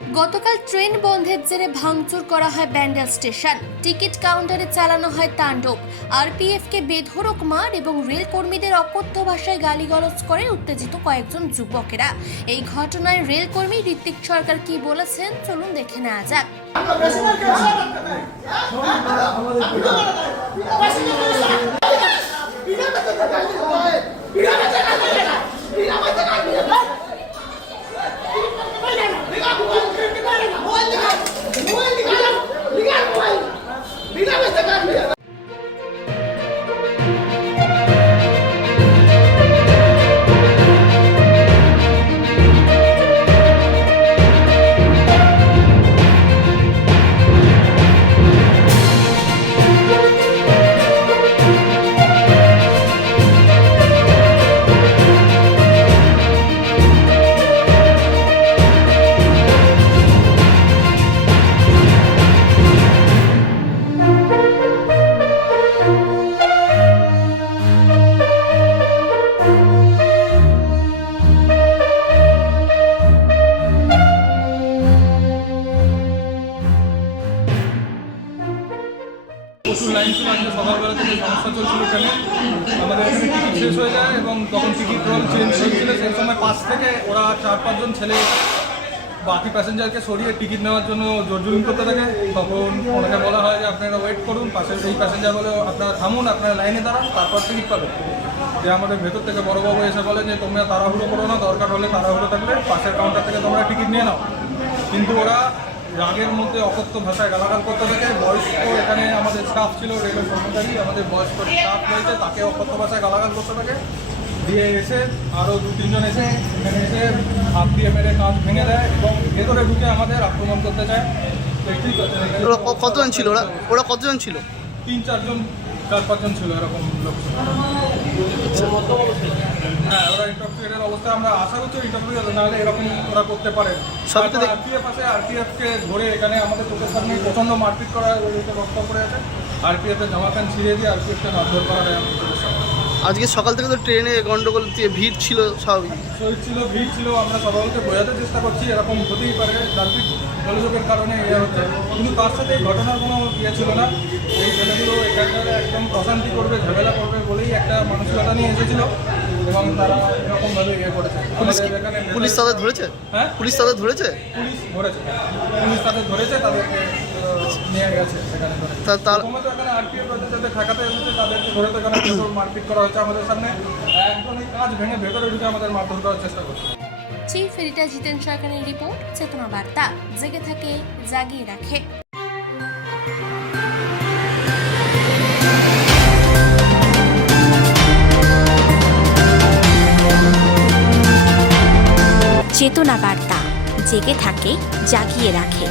গতকাল ট্রেন বন্ধের জেরে ভাঙচুর করা হয় ব্যান্ডেল স্টেশন। টিকিট কাউন্টারে চালানো হয় তাণ্ডব। আরপিএফকে বেধড়ক মার এবং রেল কর্মীদের অকথ্য ভাষায় গালিগালাজ করে উত্তেজিত কয়েকজন যুবকেরা। এই ঘটনায় রেল কর্মী ঋত্বিক সরকার কি বলেছেন চলুন দেখে নেওয়া যাক। প্রচুর লাইন ছিল। আজকে সকালবেলা থেকে সমস্যা চলছিল ট্রেনে, আমাদের এখানে টিকিট শেষ হয়ে যায় এবং তখন টিকিট রোল চেঞ্জ হচ্ছিল। সেই সময় পাশ থেকে ওরা 4-5 ছেলে বাকি প্যাসেঞ্জারকে সরিয়ে টিকিট নেওয়ার জন্য জোরজুলুম করতে থাকে। তখন ওনাকে বলা হয় যে আপনারা ওয়েট করুন, পাশের সেই প্যাসেঞ্জার বলে আপনারা থামুন, আপনারা লাইনে দাঁড়ান, তারপর টিকিট পাবেন। যে আমাদের ভেতর থেকে বড়োবাবু এসে বলে যে তোমরা তাড়াহুড়ো করো না, দরকার হলে তাড়াহুড়ো থাকলে পাশের কাউন্টার থেকে তোমরা টিকিট নিয়ে নাও। কিন্তু ওরা রাগের মধ্যে অকথ্য ভাষায় গালাগাল করতে থাকে। বয়স্ক এখানে আমাদের স্টাফ ছিল, রেলের কর্মচারী, আমাদের বয়স্ক স্টাফ রয়েছে, তাকে অকথ্য ভাষায় গালাগাল করতে থাকে। দিয়ে এসে আরও 2-3 জন এসে এখানে এসে হাত দিয়ে মেরে কাঁচ ভেঙে দেয় এবং ভেতরে ঢুকে আমাদের আক্রমণ করতে চায়। কতজন ছিল ওরা কতজন ছিল? 3-4 জন, 4-5 জন ছিল, এরকম লোক ছিল। হ্যাঁ, ওরা ইন্টারপ্রিটের অবস্থা আমরা আশা করছি ইন্টারপ্রিট নাহলে এরকম ওরা করতে পারে। আরপিএফ আছে, আরপিএফকে ধরে এখানে আমাদের চোখের সামনে প্রচণ্ড মারপিট করা রক্ত করে আছে। আরপিএফের জামা প্যান্ট ছিঁড়ে দিয়ে আরপিএফকে মারধর করা হয় আমাদের চোখের সামনে। আজকে সকাল থেকে তো ট্রেনে গন্ডগোল দিয়ে ভিড় ছিল, স্বাভাবিক ভিড় ছিল। আমরা সবাইকে বোঝাতে চেষ্টা করছি এরকম হতেই পারে, যান্ত্রিক গোলযোগের কারণে হচ্ছে, কিন্তু তার সাথে এই ঘটনার কোনো ছিল না। এই ছেলেগুলো এখানকার একদম প্রশান্তি করবে, ঝামেলা করবে বলেই একটা মানসিকতা নিয়ে এসেছিল এবং তারা এরকমভাবে করেছে। পুলিশ তাদের ধরেছে? হ্যাঁ, পুলিশ তাদের ধরেছে? পুলিশ তাদের ধরেছে, তাদেরকে নিয়ে গেছে সেখানে। এখানে আরপিএফ যাদের ঠেকাতে এসেছে তাদেরকে ধরে তো এখানে মারপিট করা হয়েছে আমাদের সামনে। একদম এই কাজ ভেঙে ভেতরে ঢুকে আমাদের মারধর করার চেষ্টা করছে। চিফ এডিটর জিতেন সরকারের রিপোর্ট, চেতনা বার্তা, জেগে থাকে জাগিয়ে রাখে। চেতনা বার্তা, জেগে থাকে জাগিয়ে রাখে।